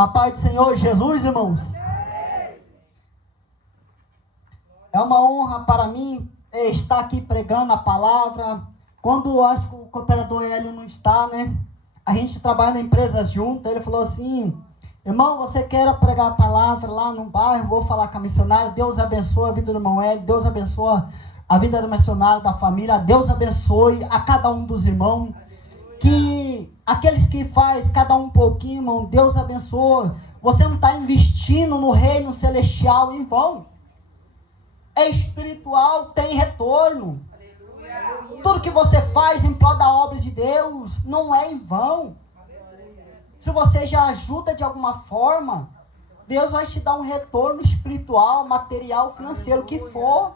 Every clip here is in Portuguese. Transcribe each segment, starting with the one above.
A paz do Senhor Jesus, irmãos. É uma honra para mim estar aqui pregando a palavra. Quando eu acho que o cooperador Hélio não está, né? A gente trabalha na empresa junto. Ele falou assim: irmão, você quer pregar a palavra lá no bairro? Vou falar com a missionária. Deus abençoe a vida do irmão Hélio. Deus abençoe a vida do missionário, da família. Deus abençoe a cada um dos irmãos. Que aqueles que faz cada um pouquinho, irmão, Deus abençoe. Você não está investindo no reino celestial em vão. É espiritual, tem retorno. Aleluia. Tudo que você faz em prol da obra de Deus não é em vão. Aleluia. Se você já ajuda de alguma forma, Deus vai te dar um retorno espiritual, material, financeiro, o que for.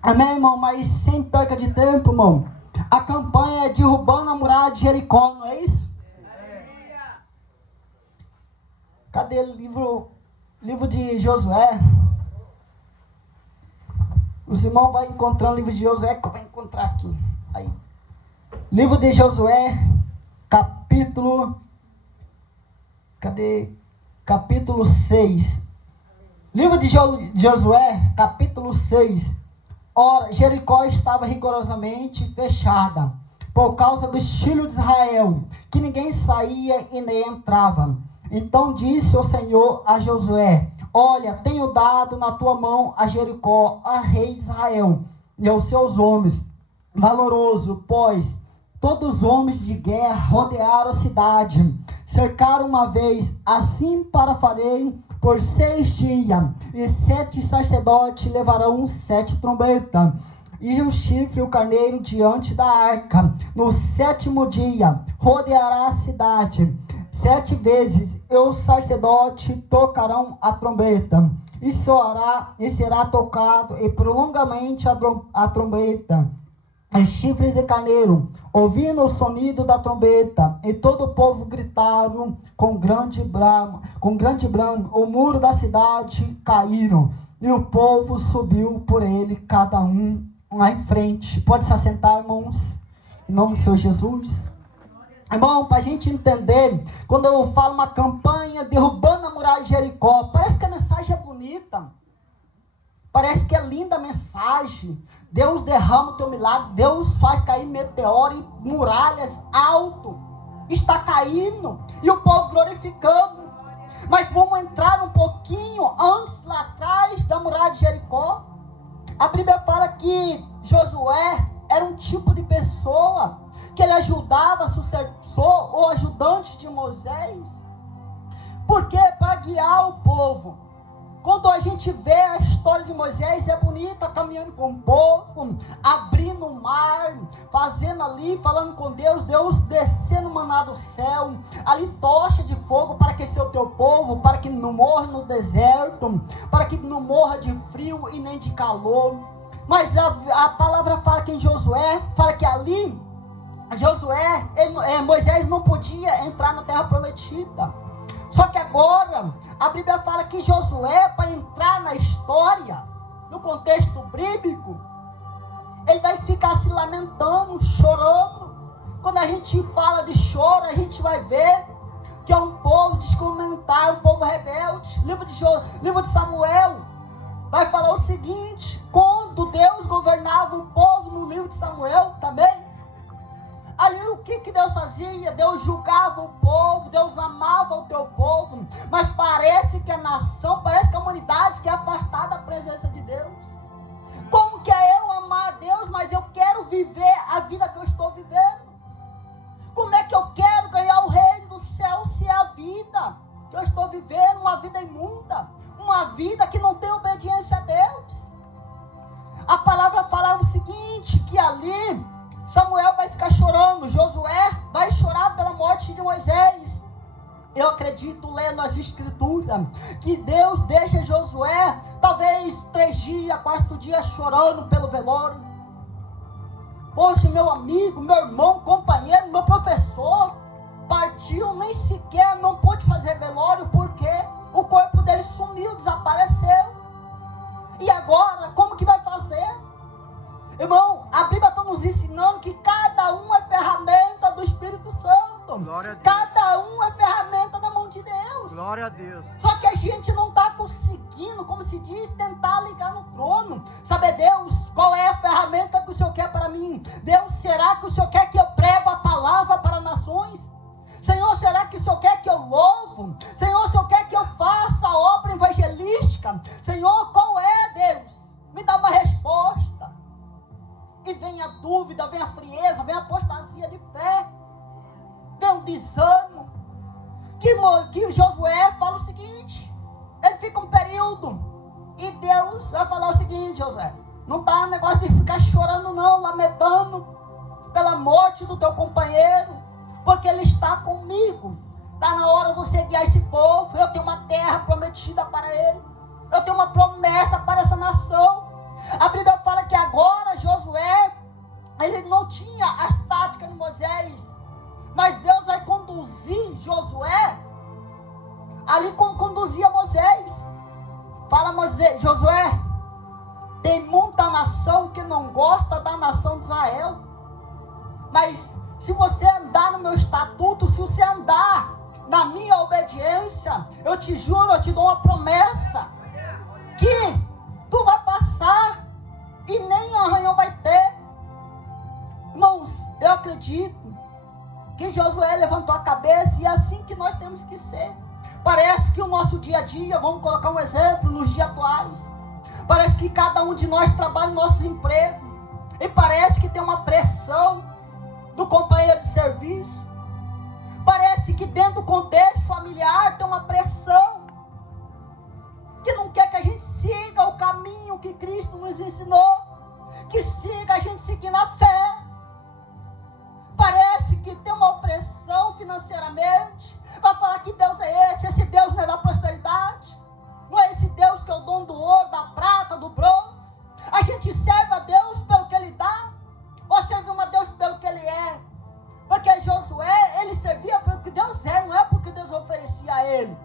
Amém, irmão? Mas sem perca de tempo, irmão. A campanha é derrubando a muralha de Jericó, não é isso? Aleluia. Cadê o livro de Josué? Os irmãos vão encontrando o livro de Josué, que eu vou encontrar aqui. Aí. Livro de Josué, capítulo... Cadê? Capítulo 6. Livro de Josué, capítulo 6. Ora, Jericó estava rigorosamente fechada, por causa dos filhos de Israel, que ninguém saía e nem entrava. Então disse o Senhor a Josué: olha, tenho dado na tua mão a Jericó, a rei de Israel, e aos seus homens, valoroso, pois todos os homens de guerra rodearam a cidade, cercaram uma vez, assim para farei por 6 dias, e 7 sacerdotes levarão 7 trombetas, e o chifre e o carneiro diante da arca. No 7º dia rodeará a cidade 7 vezes, e os sacerdotes tocarão a trombeta, e soará, e será tocado, e prolongamente a trombeta, os chifres de carneiro, ouvindo o sonido da trombeta, e todo o povo gritaram com grande bramo, o muro da cidade caíram, e o povo subiu por ele, cada um lá em frente. Pode se assentar, irmãos, em nome do Senhor Jesus. Irmão, para a gente entender, quando eu falo uma campanha derrubando a muralha de Jericó, parece que a mensagem é bonita, parece que é linda a mensagem. Deus derrama o teu milagre, Deus faz cair meteoro e muralhas alto, está caindo, e o povo glorificando. Mas vamos entrar um pouquinho antes, lá atrás da muralha de Jericó. A Bíblia fala que Josué era um tipo de pessoa que ele ajudava, sucessor ou ajudante de Moisés. Por quê? Para guiar o povo. Quando a gente vê a história de Moisés, é bonita, caminhando com o povo, abrindo o mar, fazendo ali, falando com Deus, Deus descendo maná do céu, ali tocha de fogo para aquecer o teu povo, para que não morra no deserto, para que não morra de frio e nem de calor. Mas a palavra fala que em Josué, fala que ali, Moisés não podia entrar na terra prometida. Só que agora, a Bíblia fala que Josué, para entrar na história, no contexto bíblico, ele vai ficar se lamentando, chorando. Quando a gente fala de choro, a gente vai ver que é um povo descomunitário, um povo rebelde. Livro de Samuel vai falar o seguinte: quando Deus governava o povo no livro de Samuel também, ali o que Deus fazia? Deus julgava o povo, Deus amava o teu povo, mas parece que a nação, parece que a humanidade quer afastar da presença de Deus. Como que é eu amar a Deus, mas eu quero viver a vida que eu estou vivendo? Como é que eu quero ganhar o reino do céu se é a vida que eu estou vivendo, uma vida imunda, uma vida que não tem obediência a Deus? A palavra fala o seguinte, que ali Samuel vai ficar chorando, Josué vai chorar pela morte de Moisés. Eu acredito, lendo as escrituras, que Deus deixa Josué, talvez 3 dias, 4 dias chorando pelo velório. Poxa, meu amigo, meu irmão, companheiro, meu professor, partiu, nem sequer não pôde fazer velório, porque o corpo dele sumiu, desapareceu. E agora, como que vai fazer? Irmão, a Bíblia está nos ensinando que cada um é ferramenta do Espírito Santo. Cada um é ferramenta na mão de Deus. Glória a Deus. Só que a gente não está conseguindo, como se diz, tentar ligar no trono. Sabe, Deus, qual é a ferramenta que o Senhor quer para mim? Deus, será que o Senhor quer que eu prego a palavra para nações? Senhor, será que o Senhor quer que eu louvo? Senhor, o Senhor quer que eu faça a obra evangelística? Senhor, qual é, Deus? Me dá uma resposta. E vem a dúvida, vem a frieza, vem a apostasia de fé, vem o desânimo. Que Josué fala o seguinte, ele fica um período, e Deus vai falar o seguinte: Josué, não está negócio de ficar chorando não, lamentando pela morte do teu companheiro, porque ele está comigo. Está na hora de você guiar esse povo. Eu tenho uma terra prometida para ele, eu tenho uma promessa para essa nação. A Bíblia fala que agora Josué, ele não tinha as táticas de Moisés, mas Deus vai conduzir Josué, ali como conduzia Moisés. Fala Moisés, Josué, tem muita nação que não gosta da nação de Israel, mas se você andar no meu estatuto, se você andar na minha obediência, eu te juro, eu te dou uma promessa, que tu vai passar e nem arranhão vai ter. Irmãos, eu acredito que Josué levantou a cabeça, e é assim que nós temos que ser. Parece que o nosso dia a dia, vamos colocar um exemplo nos dias atuais, parece que cada um de nós trabalha no nosso emprego, e parece que tem uma pressão do companheiro de serviço, parece que dentro do contexto familiar tem uma pressão, que não quer que a gente siga o caminho que Cristo nos ensinou, que siga a gente seguir na fé. Parece que tem uma opressão financeiramente, vai falar que Deus é esse Deus não é da prosperidade, não é esse Deus que é o dono do ouro, da prata, do bronze. A gente serve a Deus pelo que Ele dá, ou servimos a Deus pelo que Ele é? Porque Josué, ele servia pelo que Deus é, não é porque Deus oferecia a ele.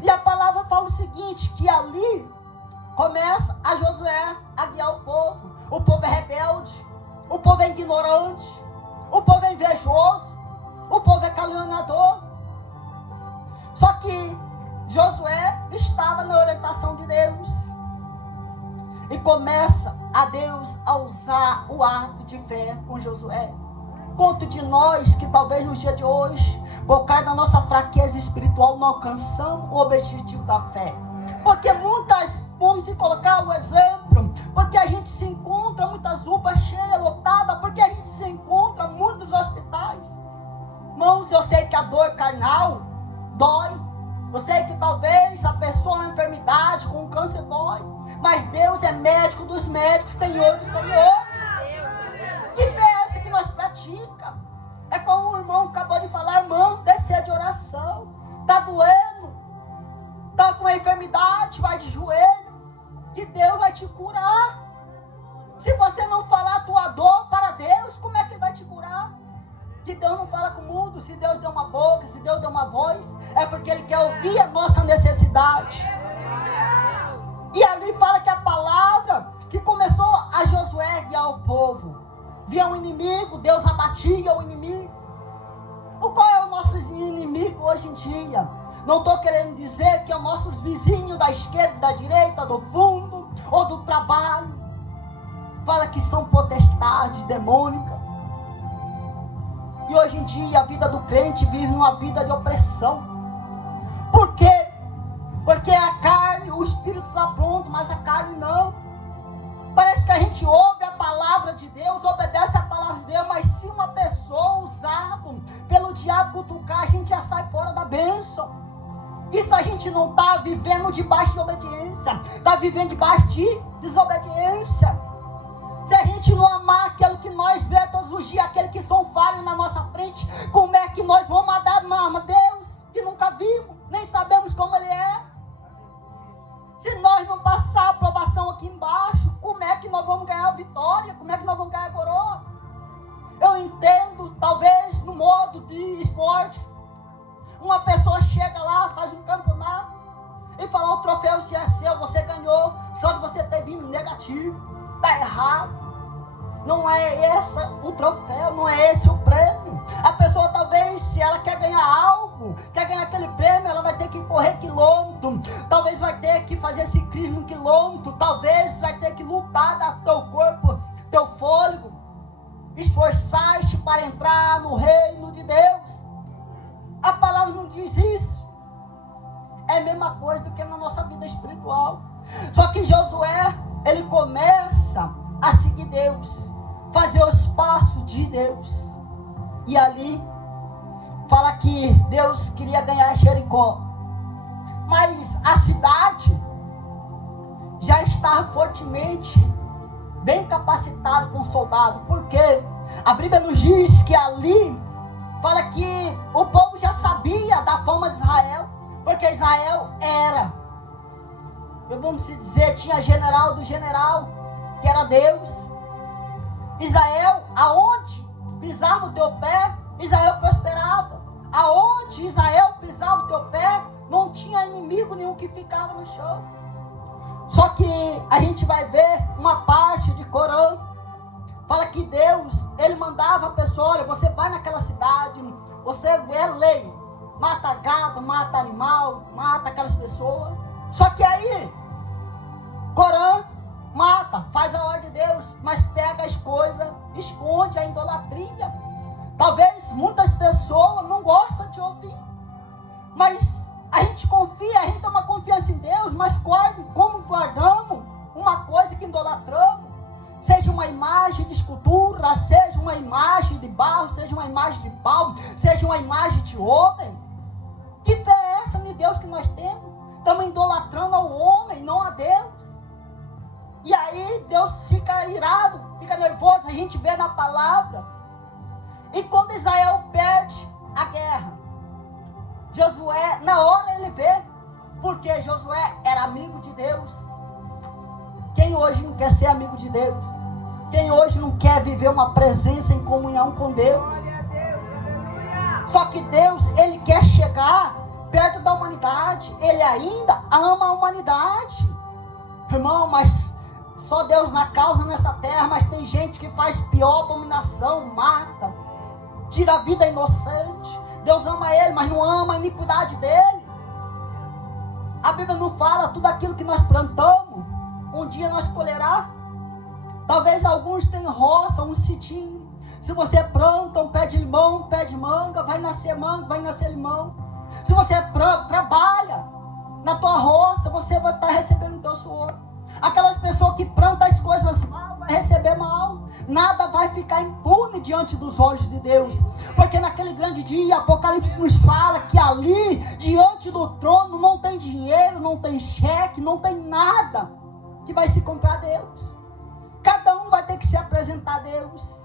E a palavra fala o seguinte, que ali começa a Josué a guiar o povo. O povo é rebelde, o povo é ignorante, o povo é invejoso, o povo é caluniador. Só que Josué estava na orientação de Deus, e começa a Deus a usar o arco de fé com Josué. Quanto de nós que talvez no dia de hoje, por causa da nossa fraqueza espiritual, não alcançamos o objetivo da fé? Porque muitas, vamos colocar o exemplo, porque a gente se encontra muitas UPAs cheias, lotadas, porque a gente se encontra muitos hospitais. Irmãos, eu sei que a dor carnal dói, eu sei que talvez a pessoa na enfermidade, com câncer, dói, mas Deus é médico dos médicos, Senhor dos senhores. Que fé é essa que nós pratica? É como o irmão acabou de falar, irmão, descer de oração, está doendo, está com uma enfermidade, vai de joelho, que Deus vai te curar. Se você não falar a tua dor para Deus, como é que Ele vai te curar? Que Deus não fala com o mundo. Se Deus deu uma boca, se Deus deu uma voz, é porque Ele quer ouvir a nossa necessidade. E ali fala que a palavra que começou a Josué guiar o povo, via um inimigo, Deus abatia o inimigo. Qual é o nosso inimigo hoje em dia? Não estou querendo dizer que é os nossos vizinhos da esquerda, da direita, do fundo ou do trabalho. Fala que são potestades demônicas. E hoje em dia a vida do crente vive uma vida de opressão. Por quê? Porque a carne, o espírito está pronto, mas a carne não. Parece que a gente ouve a palavra de Deus, obedece a palavra de Deus, mas se uma pessoa usada pelo diabo cutucar, a gente já sai fora da bênção. Isso a gente não está vivendo debaixo de obediência, está vivendo debaixo de desobediência. Se a gente não amar aquele que nós vemos todos os dias, aquele que são falhos na nossa frente, como é que nós vamos amar Deus que nunca vimos, nem sabemos como Ele é? Se nós não passar a aprovação aqui embaixo, como é que nós vamos ganhar a vitória? Como é que nós vamos ganhar a coroa? Eu entendo, talvez, no modo de esporte, uma pessoa chega lá, faz um campeonato, e fala, o troféu já é seu, você ganhou, só de você ter vindo negativo. Está errado. Não é esse o troféu, não é esse o prêmio. A pessoa talvez, se ela quer ganhar algo, quer ganhar aquele prêmio, ela vai ter que correr que fazer esse ciclismo 1 quilômetro, talvez vai ter que lutar da teu corpo, teu fôlego, esforçar-te para entrar no reino de Deus. A palavra não diz isso. É a mesma coisa do que na nossa vida espiritual. Só que Josué, ele começa a seguir Deus, fazer os passos de Deus. E ali fala que Deus queria ganhar Jericó, mas a cidade já estava fortemente bem capacitada com soldados. Por quê? A Bíblia nos diz que ali fala que o povo já sabia da fama de Israel, porque Israel era, vamos dizer, tinha general do general, que era Deus. Israel, aonde pisava o teu pé, Israel prosperava. Aonde Israel pisava o teu pé, não tinha inimigo nenhum que ficava no chão. Só que a gente vai ver uma parte de Corã, fala que Deus, ele mandava a pessoa, olha, você vai naquela cidade, você vê lei, mata gado, mata animal, mata aquelas pessoas. Só que aí, Corã mata, faz a ordem de Deus, mas pega as coisas, esconde a idolatria. Talvez muitas pessoas não gostam de ouvir, mas a gente confia, a gente tem uma confiança em Deus, mas como guardamos uma coisa que idolatramos, seja uma imagem de escultura, seja uma imagem de barro, seja uma imagem de pau, seja uma imagem de homem. Que fé é essa de Deus que nós temos? Estamos idolatrando ao homem, não a Deus. E aí Deus fica irado, fica nervoso, a gente vê na palavra. E quando Israel perde a guerra, Josué, na hora ele vê, porque Josué era amigo de Deus. Quem hoje não quer ser amigo de Deus? Quem hoje não quer viver uma presença em comunhão com Deus? Só que Deus, ele quer chegar perto da humanidade. Ele ainda ama a humanidade. Irmão, mas só Deus na causa nessa terra, mas tem gente que faz pior abominação, mata, tira a vida inocente. Deus ama ele, mas não ama a iniquidade dele. A Bíblia não fala tudo aquilo que nós plantamos, um dia nós colherá. Talvez alguns tenham roça, um sitinho. Se você planta um pé de limão, um pé de manga, vai nascer manga, vai nascer limão. Se você trabalha na tua roça, você vai estar recebendo o teu suor. Aquelas pessoas que plantam as coisas mal, vai receber mal. Nada vai ficar impune diante dos olhos de Deus. Porque naquele grande dia, Apocalipse nos fala que ali, diante do trono, não tem dinheiro, não tem cheque, não tem nada que vai se comprar a Deus. Cada um vai ter que se apresentar a Deus.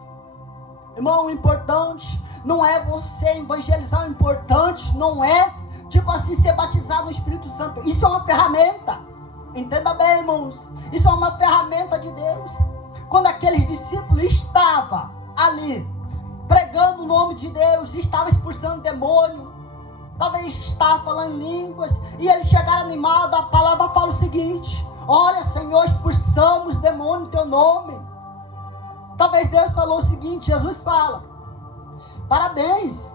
Irmão, o importante não é você evangelizar, o importante não é, tipo assim, ser batizado no Espírito Santo. Isso é uma ferramenta. Entenda bem, irmãos. Isso é uma ferramenta de Deus. Quando aqueles discípulos estavam ali, pregando o nome de Deus, estavam expulsando demônio, talvez estavam falando línguas, e eles chegaram animados, a palavra fala o seguinte: olha, Senhor, expulsamos demônio em teu nome. Talvez Deus falou o seguinte, Jesus fala: parabéns,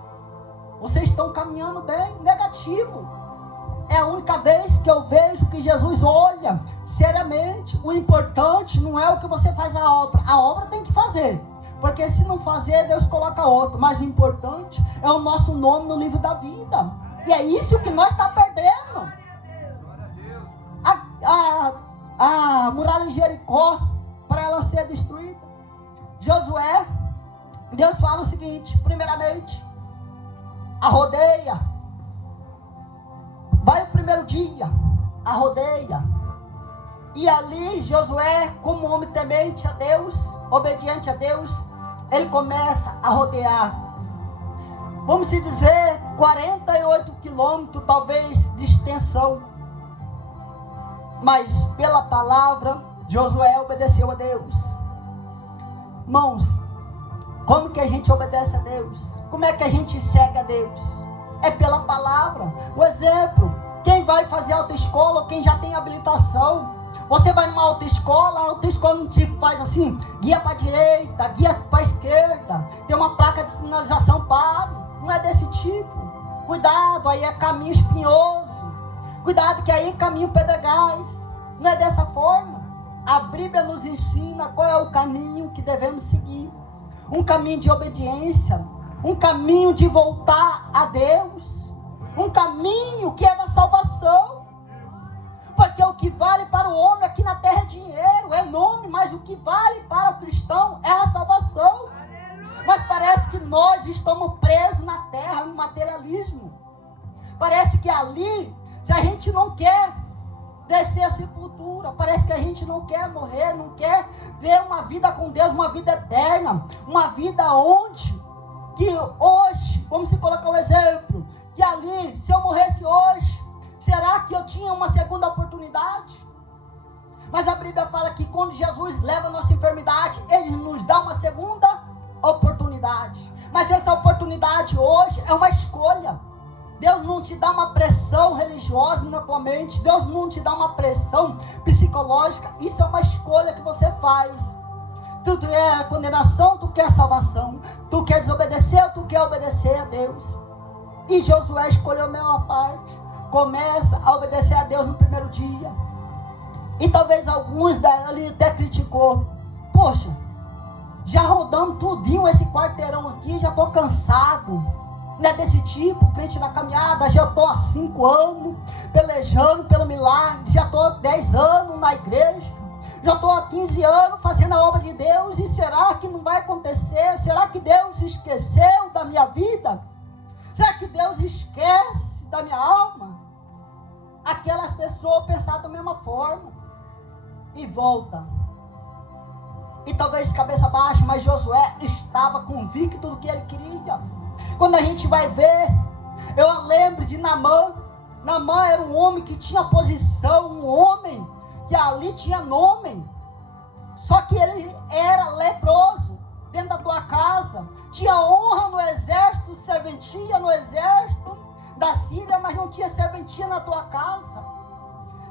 vocês estão caminhando bem. Negativo. É a única vez que eu vejo que Jesus olha seriamente. O importante não é o que você faz a obra tem que fazer, porque se não fazer, Deus coloca outro. Mas o importante é o nosso nome no livro da vida. E é isso que nós estamos perdendo. A muralha de Jericó, para ela ser destruída, Josué, Deus fala o seguinte: primeiramente, arrodeia. Vai o primeiro dia, arrodeia. E ali Josué, como homem temente a Deus, obediente a Deus, ele começa a rodear. Vamos dizer, 48 quilômetros talvez de extensão. Mas pela palavra, Josué obedeceu a Deus. Irmãos, como que a gente obedece a Deus? Como é que a gente segue a Deus? É pela palavra. O exemplo, quem vai fazer autoescola, ou quem já tem habilitação, você vai numa autoescola, a autoescola não te faz assim, guia para a direita, guia para a esquerda, tem uma placa de sinalização, pare. Não é desse tipo. Cuidado, aí é caminho espinhoso. Cuidado que aí caminho pedregais. Não é dessa forma. A Bíblia nos ensina qual é o caminho que devemos seguir. Um caminho de obediência. Um caminho de voltar a Deus. Um caminho que é da salvação. Porque o que vale para o homem aqui na terra é dinheiro, é nome, mas o que vale para o cristão é a salvação. Mas parece que nós estamos presos na terra, no materialismo. Parece que ali, se a gente não quer descer a sepultura, parece que a gente não quer morrer, não quer ver uma vida com Deus, uma vida eterna, uma vida onde, que hoje, vamos se colocar um exemplo, que ali, se eu morresse hoje, será que eu tinha uma segunda oportunidade? Mas a Bíblia fala que quando Jesus leva a nossa enfermidade, Ele nos dá uma segunda oportunidade. Mas essa oportunidade hoje é uma escolha. Deus não te dá uma pressão religiosa na tua mente. Deus não te dá uma pressão psicológica. Isso é uma escolha que você faz. Tu quer condenação, tu quer salvação. Tu quer desobedecer ou tu quer obedecer a Deus. E Josué escolheu a melhor parte. Começa a obedecer a Deus no primeiro dia. E talvez alguns ali até criticou. Poxa, já rodamos tudinho esse quarteirão aqui, já estou cansado. Não é desse tipo, crente na caminhada, já estou há 5 anos pelejando pelo milagre, já estou há 10 anos na igreja, já estou há 15 anos fazendo a obra de Deus, e será que não vai acontecer? Será que Deus esqueceu da minha vida? Será que Deus esquece da minha alma? Aquelas pessoas pensaram da mesma forma e volta. E talvez de cabeça baixa, mas Josué estava convicto do que ele queria. Quando a gente vai ver, eu lembro de Naamã. Naamã era um homem que tinha posição, um homem que ali tinha nome. Só que ele era leproso dentro da tua casa. Tinha honra no exército, serventia no exército da Síria, mas não tinha serventia na tua casa.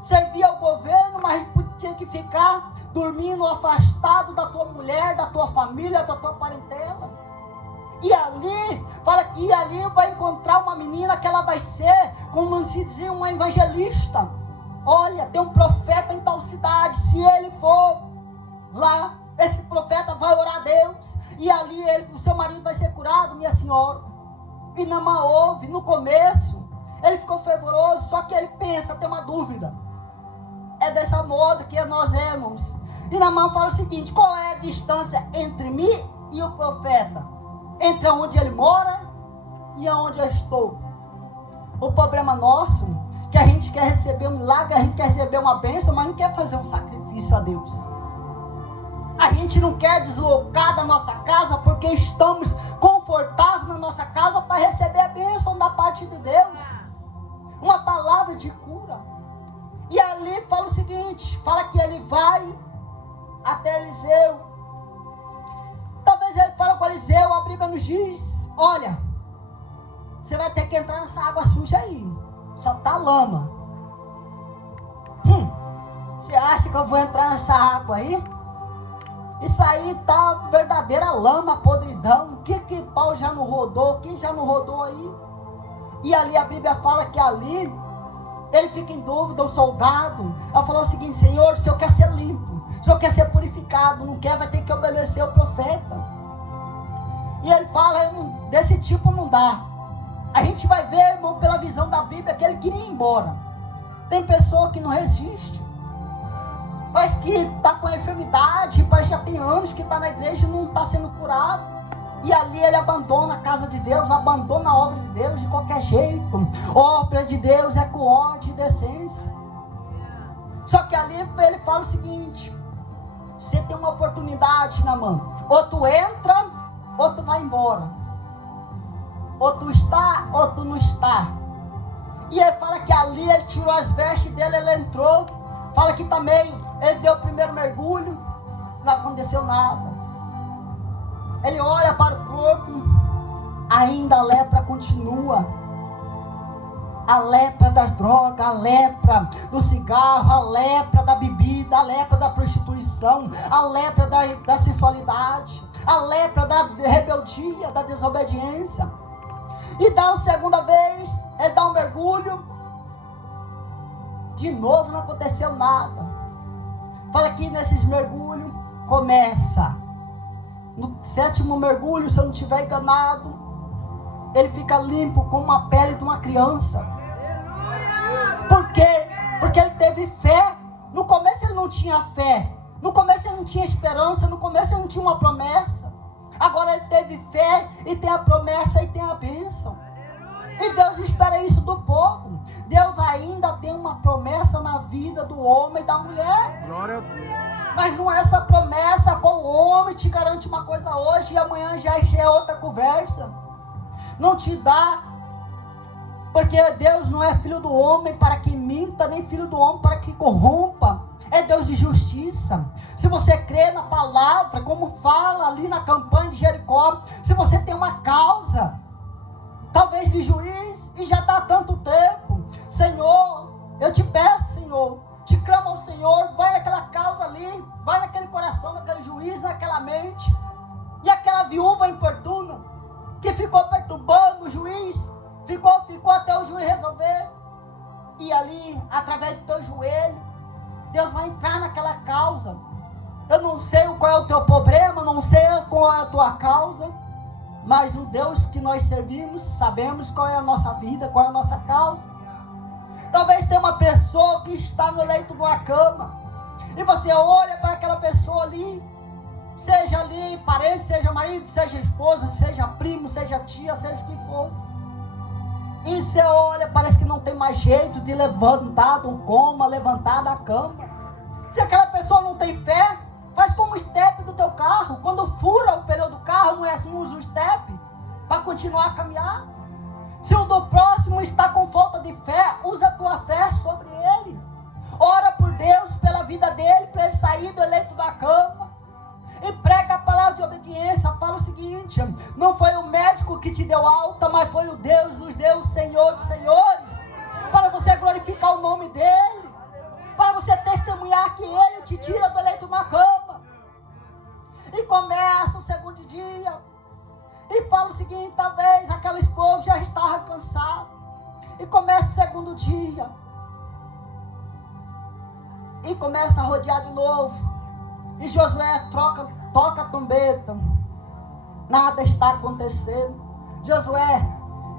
Servia ao governo, mas tinha que ficar dormindo afastado da tua mulher, da tua família, da tua parentela. E ali, fala que ali vai encontrar uma menina que ela vai ser, como se dizia, uma evangelista. Olha, tem um profeta em tal cidade, se ele for lá, esse profeta vai orar a Deus, e ali o seu marido vai ser curado, minha senhora. E Naamã ouve, no começo, ele ficou fervoroso, só que ele pensa, tem uma dúvida. É dessa moda que nós éramos. E Naamã fala o seguinte: qual é a distância entre mim e o profeta? Entre onde ele mora e onde eu estou. O problema nosso é que a gente quer receber um milagre, a gente quer receber uma bênção, mas não quer fazer um sacrifício a Deus. A gente não quer deslocar da nossa casa porque estamos confortáveis na nossa casa para receber a bênção da parte de Deus. Uma palavra de cura. E ali fala o seguinte, fala que ele vai até Eliseu. Talvez ele fale com Eliseu, a Bíblia nos diz: olha, você vai ter que entrar nessa água suja aí, só tá lama. Você acha que eu vou entrar nessa água aí? Isso aí tá verdadeira lama, podridão. Que pau já não rodou? Quem já não rodou aí? E ali a Bíblia fala que ali ele fica em dúvida, o soldado. Ela falou o seguinte: Senhor, o Senhor quer ser limpo, o Senhor quer ser purificado, não quer, vai ter que obedecer o profeta. E ele fala: desse tipo não dá. A gente vai ver, irmão, pela visão da Bíblia, que ele queria ir embora. Tem pessoa que não resiste, parece que está com a enfermidade, parece que já tem anos que está na igreja e não está sendo curado. E ali ele abandona a casa de Deus, abandona a obra de Deus de qualquer jeito. A obra de Deus é com ordem e decência. Só que ali ele fala o seguinte: você tem uma oportunidade na mão, ou tu entra, ou tu vai embora. Ou tu está, ou tu não está. E ele fala que ali ele tirou as vestes dele, ele entrou. Fala que também ele deu o primeiro mergulho, não aconteceu nada. Ele olha para o corpo, ainda a lepra continua. A lepra das drogas, a lepra do cigarro, a lepra da bebida, a lepra da prostituição, a lepra da sensualidade, a lepra da rebeldia, da desobediência. E dá uma segunda vez, ele dá um mergulho. De novo não aconteceu nada. Fala aqui nesses mergulhos, começa. No 7º mergulho, se eu não estiver enganado, ele fica limpo como a pele de uma criança. Por quê? Porque ele teve fé. No começo ele não tinha fé. No começo ele não tinha esperança. No começo ele não tinha uma promessa. Agora ele teve fé e tem a promessa e tem a bênção. E Deus espera isso do povo. Deus ainda tem uma promessa na vida do homem e da mulher. Glória a Deus. Mas não é essa promessa com o homem te garante uma coisa hoje e amanhã já é outra conversa. Não te dá. Porque Deus não é filho do homem para que minta, nem filho do homem para que corrompa. É Deus de justiça. Se você crê na palavra, como fala ali na campanha de Jericó, se você tem uma causa, talvez de juiz, e já está há tanto tempo, Senhor, eu te peço, Senhor, te clamo ao Senhor, vai naquela causa ali, vai naquele coração, naquele juiz, naquela mente, e aquela viúva importuna, que ficou perturbando o juiz, ficou até o juiz resolver, e ali, através do teu joelho, Deus vai entrar naquela causa. Eu não sei qual é o teu problema, não sei qual é a tua causa, mas o Deus que nós servimos, sabemos qual é a nossa vida, qual é a nossa causa. Talvez tenha uma pessoa que está no leito de uma cama, e você olha para aquela pessoa ali, seja ali parente, seja marido, seja esposa, seja primo, seja tia, seja o que for, e você olha, parece que não tem mais jeito de levantar do coma, levantar da cama. Se aquela pessoa não tem fé, faz como o step do teu carro. Quando fura o pneu do carro, não é assim, usa o step para continuar a caminhar. Se o do próximo está com falta de fé, usa a tua fé sobre ele. Ora por Deus, pela vida dele, para ele sair do leito da cama. E prega a palavra de obediência. Fala o seguinte: não foi o médico que te deu alta, mas foi o Deus dos deuses, Senhor dos senhores, para você glorificar o nome dele, para você testemunhar que ele te tira do leito de uma cama. E começa o segundo dia, e fala o seguinte: talvez aquela esposa já estava cansada, e começa o segundo dia, e começa a rodear de novo. E Josué toca a trombeta. Nada está acontecendo. Josué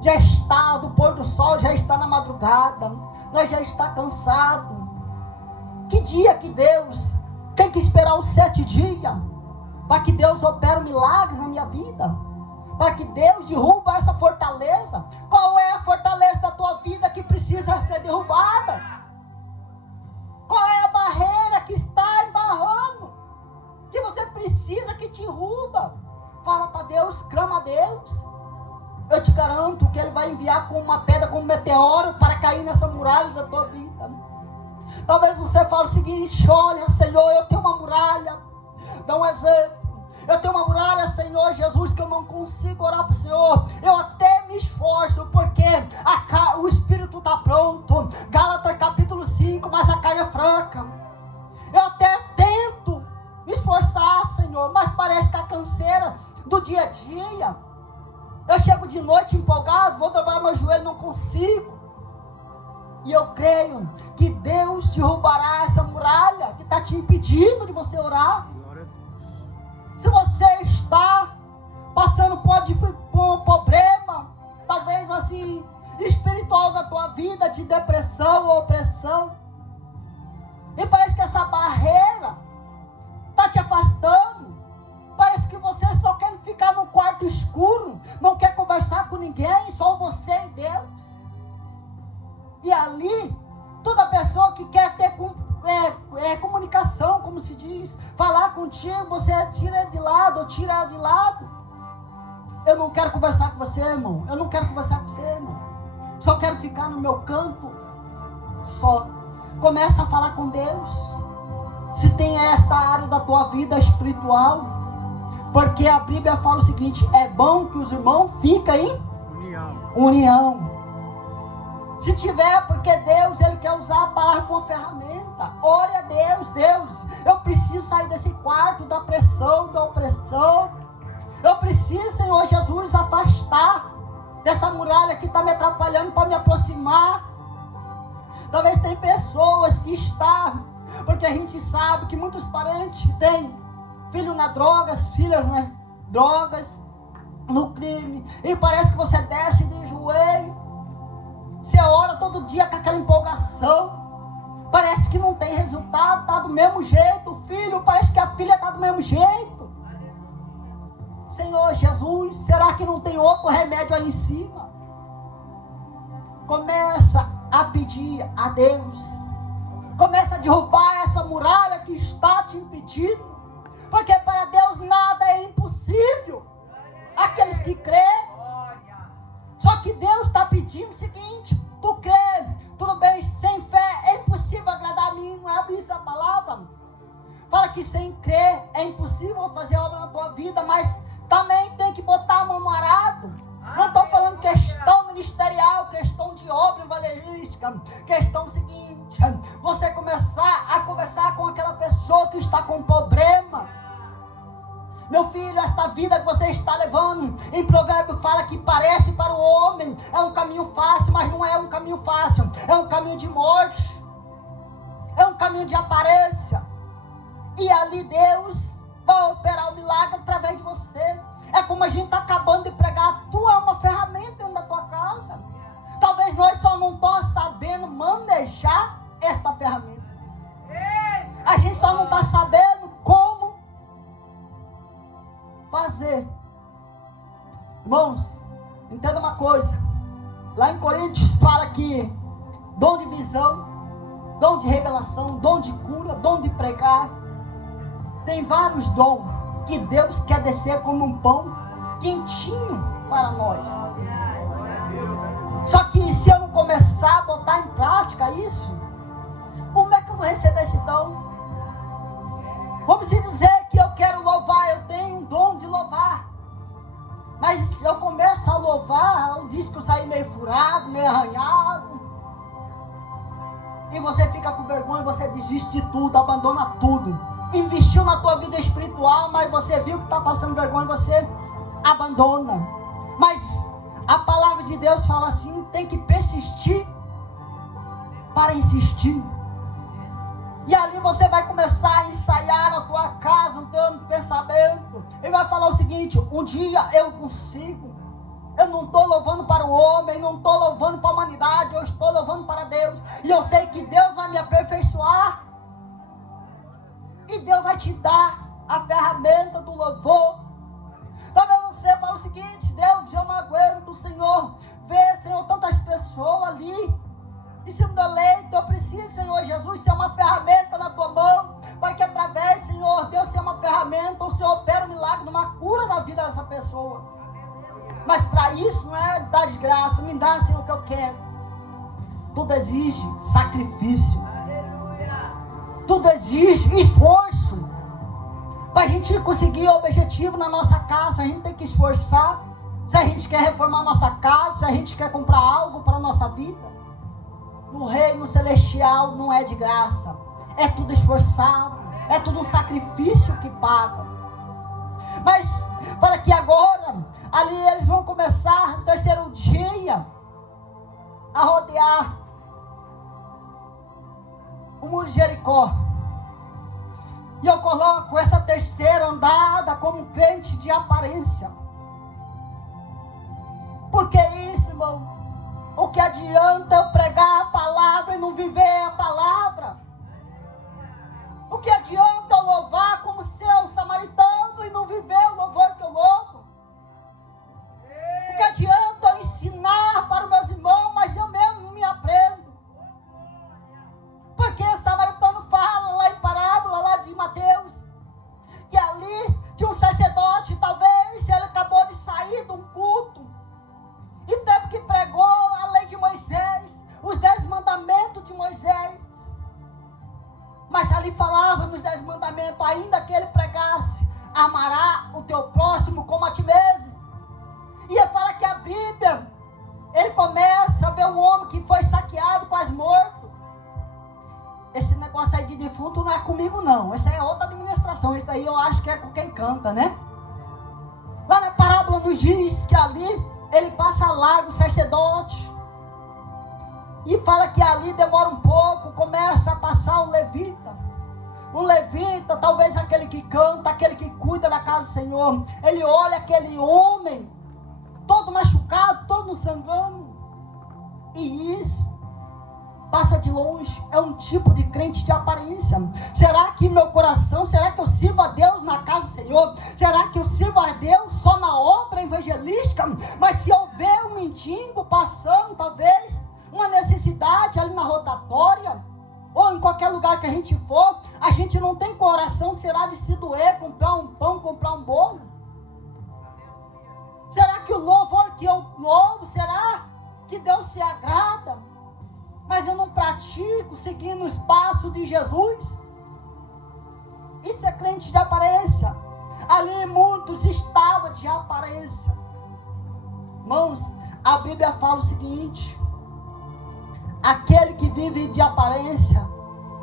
já está do pôr do sol, já está na madrugada. Nós já está cansado. Que dia que Deus tem que esperar os 7 dias para que Deus opere um milagre na minha vida? Para que Deus derruba essa fortaleza? Qual é a fortaleza da tua vida que precisa ser derrubada? Qual é a barreira que está embarrando? Que você precisa que te derruba? Fala para Deus, clama a Deus. Eu te garanto que Ele vai enviar com uma pedra, com um meteoro, para cair nessa muralha da tua vida. Talvez você fale o seguinte: olha, Senhor, eu tenho uma muralha. Dá um exemplo. Eu tenho uma muralha, Senhor Jesus, que eu não consigo orar para o Senhor. Eu até me esforço, porque o Espírito está pronto. Gálatas capítulo 5, mas a carne é fraca. Eu até tento me esforçar, Senhor, mas parece que a canseira do dia a dia. Eu chego de noite empolgado, vou dobrar meu joelho, não consigo. E eu creio que Deus derrubará essa muralha que está te impedindo de você orar. Se você está passando por um problema, talvez assim, espiritual da tua vida, de depressão ou opressão, e parece que essa barreira está te afastando, parece que você só quer ficar no quarto escuro, não quer conversar com ninguém, só você e Deus. E ali, toda pessoa que quer ter comunicação, como se diz, falar contigo, você tira de lado ou tira de lado. Eu não quero conversar com você, irmão. Eu não quero conversar com você, irmão. Só quero ficar no meu canto. Só. Começa a falar com Deus. Se tem esta área da tua vida espiritual, porque a Bíblia fala o seguinte: é bom que os irmãos fiquem em união. Se tiver, porque Deus, Ele quer usar a palavra como ferramenta. Ore a Deus: Deus, eu preciso sair desse quarto da pressão, da opressão. Eu preciso, Senhor Jesus, afastar dessa muralha que está me atrapalhando para me aproximar Talvez tem pessoas que estão, porque a gente sabe que muitos parentes têm filho nas drogas, filhas nas drogas, no crime, e parece que você desce de joelho, você ora todo dia com aquela empolgação, parece que não tem resultado, está do mesmo jeito, o filho, parece que a filha está do mesmo jeito. Senhor Jesus, será que não tem outro remédio aí em cima? Começa a pedir a Deus, começa a derrubar essa muralha que está te impedindo, porque para Deus nada é impossível, aqueles que crêem. Só que Deus está pedindo o seguinte: tu crê, tudo bem, sem fé é impossível agradar a mim, não é isso a palavra? Fala que sem crer é impossível fazer obra na tua vida, mas também tem que botar a mão no arado. Não estou falando questão ministerial, questão de obra evangelística, questão seguinte: você começar a conversar com aquela pessoa que está com problema. Meu filho, esta vida que você está levando, em provérbio fala que parece para o homem é um caminho fácil, mas não é um caminho fácil, é um caminho de morte, é um caminho de aparência, e ali Deus vai operar o milagre através de você. É como a gente está acabando de pregar, tu é uma ferramenta dentro da tua casa. Talvez nós só não estamos sabendo manejar esta ferramenta, a gente só não está sabendo como fazer. Irmãos, entenda uma coisa, lá em Coríntios fala que dom de visão, dom de revelação, dom de cura, dom de pregar, tem vários dons que Deus quer descer como um pão quentinho para nós. Só que se eu não começar a botar em prática isso, como é que eu vou receber esse dom? Vamos se dizer que eu quero louvar, eu tenho um dom de louvar, mas eu começo a louvar, o disco sai meio furado, meio arranhado, e você fica com vergonha, você desiste de tudo, abandona tudo, investiu na tua vida espiritual, mas você viu que está passando vergonha, você abandona. Mas a palavra de Deus fala assim: tem que persistir para insistir. E ali você vai começar a ensaiar na tua casa, no teu pensamento, e vai falar o seguinte: um dia eu consigo. Eu não estou louvando para o homem, não estou louvando para a humanidade, eu estou louvando para Deus, e eu sei que Deus vai me aperfeiçoar, e Deus vai te dar a ferramenta do louvor. Talvez você fale o seguinte: Deus, eu não aguento, Senhor, vê, Senhor, tantas pessoas ali em cima do leito, eu preciso, Senhor Jesus, ser uma ferramenta na tua mão, para que através, Senhor, Deus ser uma ferramenta, o Senhor opera um milagre, uma cura na vida dessa pessoa. Mas para isso não é dar de graça, me dá, Senhor, o que eu quero. Tudo exige sacrifício, tudo exige esforço. Para a gente conseguir o objetivo na nossa casa, a gente tem que esforçar. Se a gente quer reformar a nossa casa, se a gente quer comprar algo para a nossa vida, no reino celestial não é de graça, é tudo esforçado, é tudo um sacrifício que paga. Mas fala que agora, ali eles vão começar no terceiro dia a rodear o muro de Jericó. E eu coloco essa terceira andada como crente de aparência. Por que isso, irmão? O que adianta eu pregar a palavra e não viver a palavra? O que adianta eu louvar como ser um samaritano e não viver o louvor que eu louvo? O que adianta eu ensinar para os meus irmãos, mas eu mesmo não me aprendo? Porque o samaritano fala lá em parábola, lá de Mateus, que ali tinha um sacerdote, talvez ele acabou de sair de um culto, e teve que pregou a lei de Moisés, os 10 mandamentos de Moisés. Mas ali falava nos 10 mandamentos, ainda que ele pregasse: amará o teu próximo como a ti mesmo. E ele fala que a Bíblia, ele começa a ver um homem que foi saqueado, quase morto. Esse negócio aí de defunto não é comigo não, essa é outra administração, isso daí eu acho que é com quem canta, né? Lá na parábola nos diz que ali ele passa largo o sacerdote, E fala que ali demora um pouco, começa a passar um levita. Um levita, talvez aquele que canta, aquele que cuida da casa do Senhor. Ele olha aquele homem, todo machucado, todo sangrando. E isso passa de longe. É um tipo de crente de aparência. Será que meu coração, será que eu sirvo a Deus na casa do Senhor? Será que eu sirvo a Deus só na obra evangelística? Mas se eu ver um mendigo passando, talvez uma necessidade ali na rotatória, ou em qualquer lugar que a gente for, a gente não tem coração, será de se doer, comprar um pão, comprar um bolo? Será que o louvor que eu louvo, será que Deus se agrada? Mas eu não pratico seguindo os passos de Jesus? Isso é crente de aparência. Ali muitos estavam de aparência. Irmãos, a Bíblia fala o seguinte: aquele que vive de aparência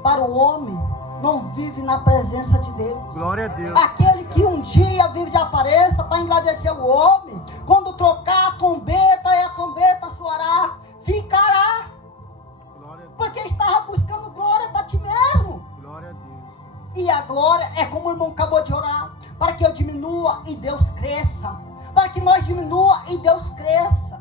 para o homem, não vive na presença de Deus. Glória a Deus. Aquele que um dia vive de aparência para engrandecer o homem, quando trocar a trombeta e a trombeta soará, ficará. Porque estava buscando glória para ti mesmo. Glória a Deus. E a glória é como o irmão acabou de orar, para que eu diminua e Deus cresça. Para que nós diminua e Deus cresça.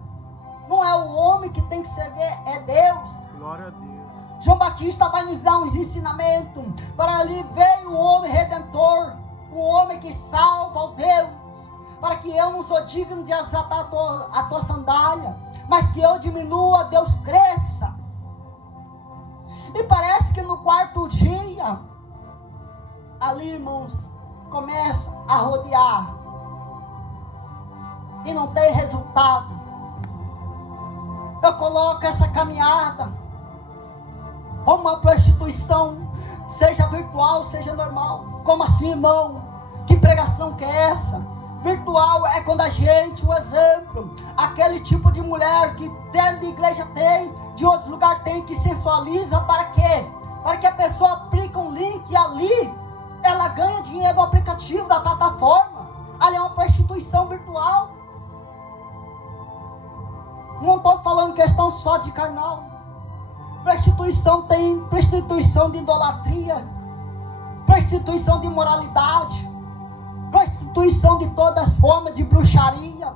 Não é o homem que tem que se erguer, é Deus. Glória a Deus. João Batista vai nos dar uns ensinamentos. Para ali veio o homem redentor, o homem que salva o Deus. Para que eu não sou digno de desatar a tua sandália, mas que eu diminua, Deus cresça. E parece que no quarto dia, ali, irmãos, começa a rodear. E não tem resultado. Eu coloco essa caminhada como uma prostituição, seja virtual, seja normal. Como assim, irmão? Que pregação que é essa? Virtual é quando a gente, o exemplo, aquele tipo de mulher que dentro da igreja tem, de outros lugares tem, que sensualiza, para quê? Para que a pessoa aplique um link e ali ela ganha dinheiro no aplicativo da plataforma. Ali é uma prostituição virtual. Não estou falando questão só de carnal. Prostituição tem prostituição de idolatria, prostituição de imoralidade, prostituição de todas as formas de bruxaria.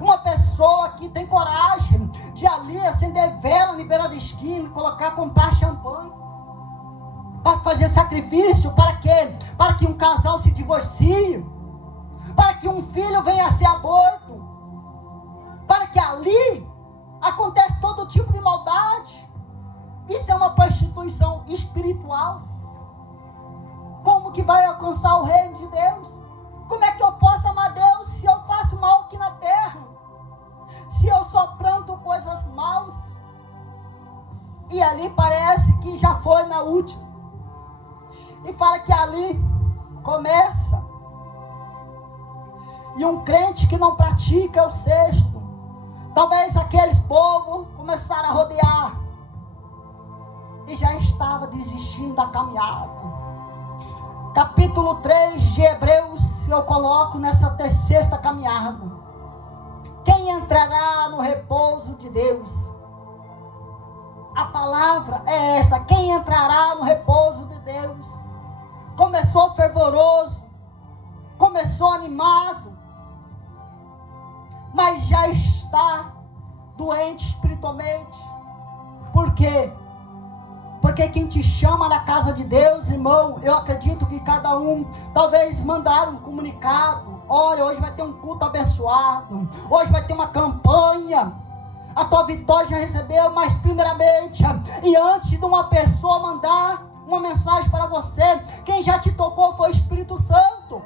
Uma pessoa que tem coragem de ali acender vela na beira da esquina, comprar champanhe, para fazer sacrifício, para quê? Para que um casal se divorcie, para que um filho venha a ser aborto, para que ali aconteça todo tipo de maldade. Isso é uma prostituição espiritual. Como que vai alcançar o reino de Deus? Como é que eu posso amar Deus se eu faço mal aqui na terra? Se eu só planto coisas maus? E ali parece que já foi na última. E fala que ali começa. E um crente que não pratica é o sexto. Talvez aqueles povos começaram a rodear. E já estava desistindo da caminhada. Capítulo 3 de Hebreus, eu coloco nessa sexta caminhada. Quem entrará no repouso de Deus? A palavra é esta: quem entrará no repouso de Deus? Começou fervoroso, começou animado, mas já está doente espiritualmente. Por quê? Porque quem te chama na casa de Deus, irmão, eu acredito que cada um, talvez mandaram um comunicado: olha, hoje vai ter um culto abençoado, hoje vai ter uma campanha, a tua vitória já recebeu. Mas primeiramente, e antes de uma pessoa mandar uma mensagem para você, quem já te tocou foi o Espírito Santo.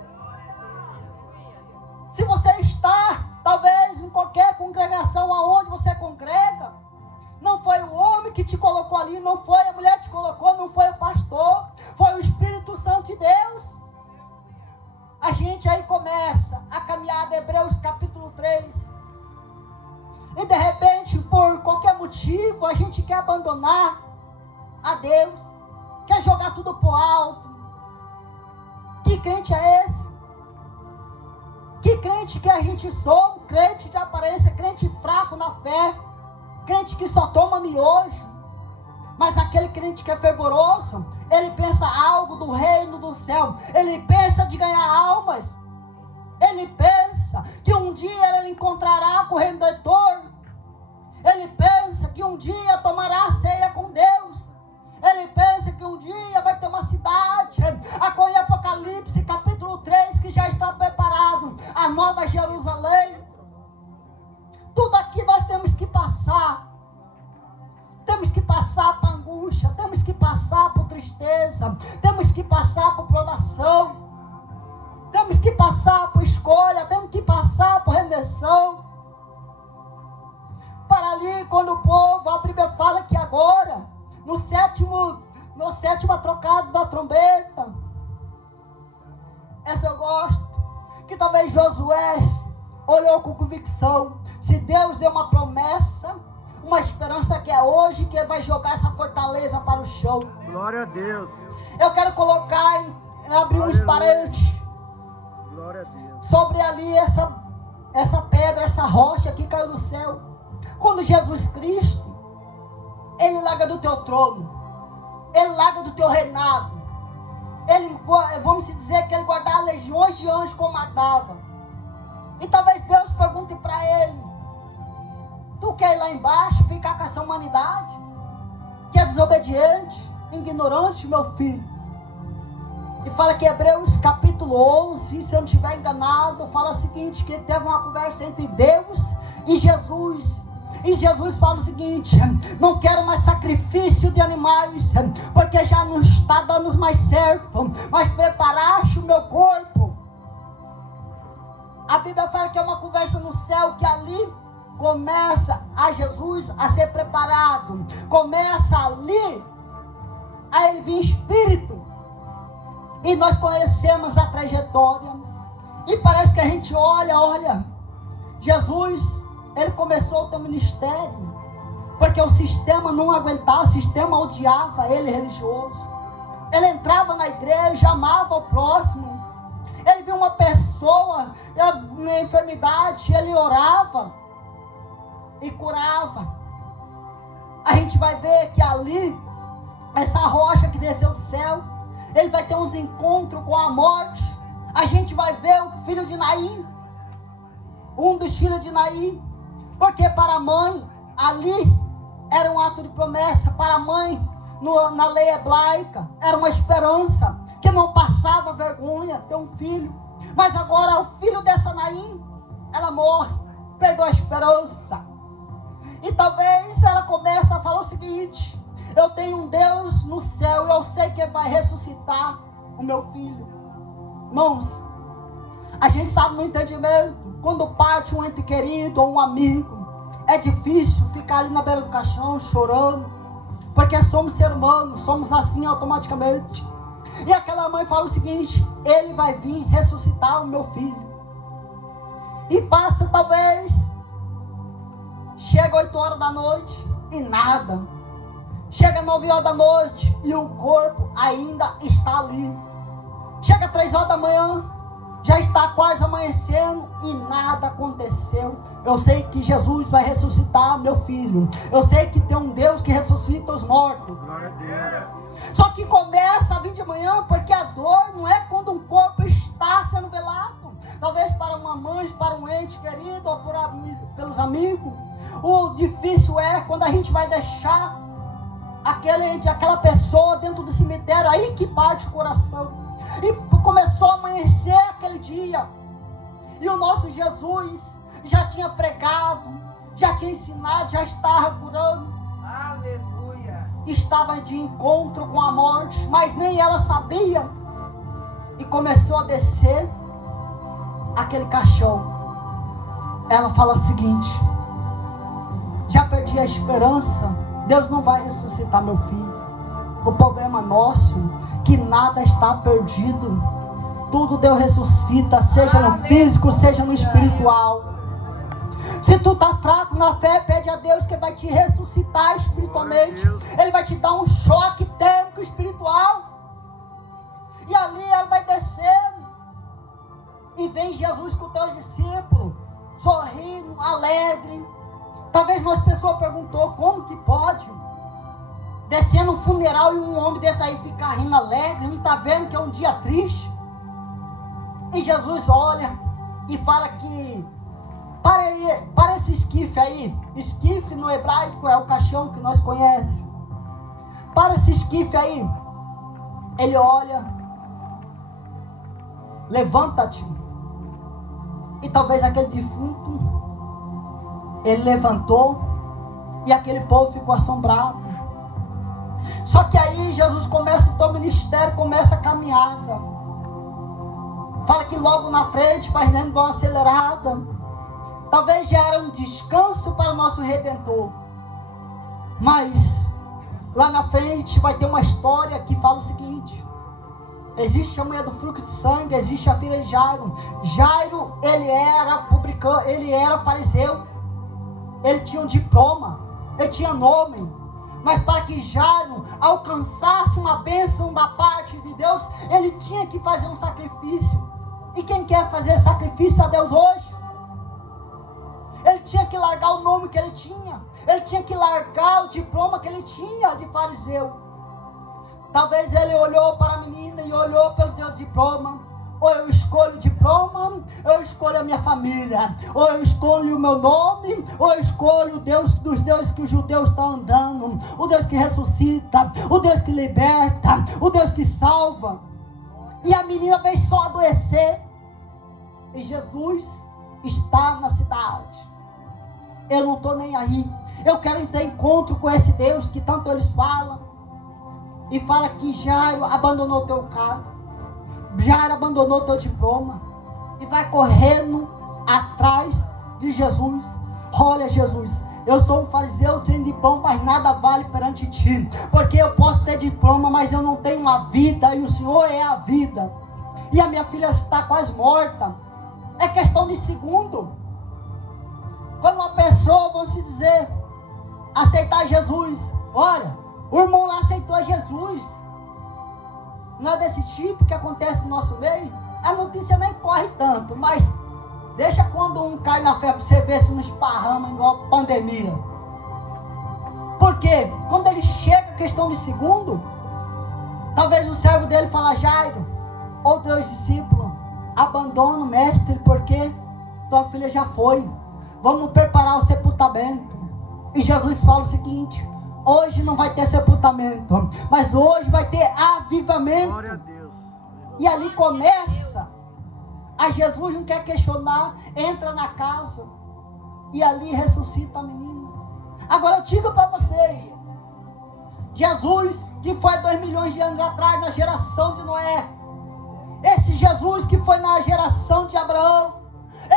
Se você está, talvez, em qualquer congregação aonde você congrega, não foi o homem que te colocou ali, não foi a mulher que te colocou, não foi o pastor, foi o Espírito Santo de Deus. A gente aí começa a caminhada, Hebreus capítulo 3, e de repente, por qualquer motivo, a gente quer abandonar a Deus, quer jogar tudo pro alto. Que crente é esse? Que crente que a gente somos? Crente de aparência, crente fraco na fé, crente que só toma miojo, Mas aquele crente que é fervoroso, ele pensa algo do reino do céu. Ele pensa de ganhar almas. Ele pensa que um dia ele encontrará com o Redentor. Ele pensa que um dia tomará a ceia com Deus. Ele pensa que um dia vai ter uma cidade, em Apocalipse capítulo 3, que já está preparado, a nova Jerusalém. Tudo aqui nós temos que passar. Temos que passar por angústia, temos que passar por tristeza, temos que passar por provação, temos que passar por escolha, temos que passar por redenção. Para ali, quando o povo, a Bíblia fala que agora, no sétimo trocado da trombeta, essa eu gosto, que talvez Josué olhou com convicção. Se Deus deu uma promessa, uma esperança, que é hoje que ele vai jogar essa fortaleza para o chão. Glória a Deus. Eu quero colocar, abrir uns parênteses. Glória a Deus. Sobre ali essa pedra, essa rocha que caiu do céu. Quando Jesus Cristo, ele larga do teu trono, ele larga do teu reinado, ele, vamos dizer que ele guardava legiões de anjos como matava. E talvez Deus pergunte para ele: tu quer ir lá embaixo, ficar com essa humanidade, que é desobediente, ignorante, meu filho? E fala que Hebreus capítulo 11, se eu não estiver enganado, fala o seguinte, que teve uma conversa entre Deus e Jesus. E Jesus fala o seguinte: não quero mais sacrifício de animais, porque já não está dando mais certo, mas preparaste o meu corpo. A Bíblia fala que é uma conversa no céu, que ali começa a Jesus a ser preparado, começa ali a ele vir espírito. E nós conhecemos a trajetória, e parece que a gente olha, Jesus, ele começou o seu ministério, porque o sistema não aguentava, o sistema odiava ele, religioso. Ele entrava na igreja, amava o próximo. Ele viu uma pessoa na enfermidade, ele orava e curava. A gente vai ver que ali, essa rocha que desceu do céu, ele vai ter uns encontros com a morte. A gente vai ver o filho de Naim, um dos filhos de Naim, porque para a mãe, ali era um ato de promessa. Para a mãe, na lei hebraica, era uma esperança, que não passava vergonha ter um filho. Mas agora o filho dessa Naim, ela morre, perdeu a esperança. E talvez ela comece a falar o seguinte: eu tenho um Deus no céu, e eu sei que ele vai ressuscitar o meu filho. Irmãos, a gente sabe no entendimento, quando parte um ente querido ou um amigo, é difícil ficar ali na beira do caixão chorando, porque somos seres humanos, somos assim automaticamente. E aquela mãe fala o seguinte: ele vai vir ressuscitar o meu filho. E passa talvez, chega 8 horas da noite e nada. Chega 9 horas da noite e o corpo ainda está ali. Chega 3 horas da manhã, já está quase amanhecendo e nada aconteceu. Eu sei que Jesus vai ressuscitar meu filho. Eu sei que tem um Deus que ressuscita os mortos. Glória a Deus. Só que começa a vir de manhã, porque a dor não é quando um corpo está sendo velado. Talvez para uma mãe, para um ente querido, ou pelos amigos. O difícil é quando a gente vai deixar aquela pessoa dentro do cemitério, aí que parte o coração. E começou a amanhecer aquele dia, e o nosso Jesus já tinha pregado, já tinha ensinado, já estava curando. Aleluia. Estava de encontro com a morte, mas nem ela sabia. E começou a descer aquele caixão. Ela fala o seguinte: já perdi a esperança, Deus não vai ressuscitar meu filho. O problema nosso, que nada está perdido. Tudo Deus ressuscita, seja no físico, seja no espiritual. Se tu está fraco na fé, pede a Deus que vai te ressuscitar espiritualmente. Ele vai te dar um choque térmico espiritual. E ali ela vai descendo. E vem Jesus com os teus discípulos, sorrindo, alegre. Talvez umas pessoas perguntou: como que pode? descendo um funeral e um homem desse aí fica rindo alegre, não está vendo que é um dia triste? E Jesus olha e fala que para esse esquife aí, esquife no hebraico é o caixão que nós conhecemos. Para esse esquife aí, ele olha, levanta-te. E talvez aquele defunto, ele levantou e aquele povo ficou assombrado. Só que aí Jesus começa o seu ministério, começa a caminhada. Fala que logo na frente, fazendo uma acelerada, talvez já era um descanso para o nosso Redentor. Mas lá na frente vai ter uma história que fala o seguinte: existe a mulher do fluxo de sangue, existe a filha de Jairo. Jairo, ele era publicano, ele era fariseu, ele tinha um diploma, ele tinha nome. Mas para que Jairo alcançasse uma bênção da parte de Deus, ele tinha que fazer um sacrifício. E quem quer fazer sacrifício a Deus hoje? Ele tinha que largar o nome que ele tinha, ele tinha que largar o diploma que ele tinha de fariseu. Talvez ele olhou para a menina e olhou pelo teu diploma. Ou eu escolho o diploma, ou eu escolho a minha família, ou eu escolho o meu nome, ou eu escolho o Deus dos deuses que os judeus estão andando, o Deus que ressuscita, o Deus que liberta, o Deus que salva. E a menina veio só adoecer, e Jesus está na cidade. Eu não estou nem aí, eu quero ter encontro com esse Deus que tanto eles falam. E fala que Jairo abandonou teu carro, Jairo abandonou teu diploma e vai correndo atrás de Jesus. Olha, Jesus, eu sou um fariseu, tenho diploma, mas nada vale perante ti, porque eu posso ter diploma, mas eu não tenho uma vida, e o Senhor é a vida, e a minha filha está quase morta. É questão de segundo. Quando uma pessoa, vamos se dizer, aceitar Jesus, olha, o irmão lá aceitou Jesus. Não é desse tipo que acontece no nosso meio? A notícia nem corre tanto, mas deixa quando um cai na fé para você ver se não esparrama igual pandemia. Porque quando ele chega, questão de segundo, talvez o servo dele fala: Jairo, ou teus discípulos, abandona o mestre, porque tua filha já foi. Vamos preparar o sepultamento. E Jesus fala o seguinte: hoje não vai ter sepultamento, mas hoje vai ter avivamento. Glória a Deus. E ali começa. A Jesus não quer questionar, entra na casa e ali ressuscita a menina. Agora eu digo para vocês, Jesus que foi 2 milhões de anos atrás na geração de Noé, esse Jesus que foi na geração de Abraão,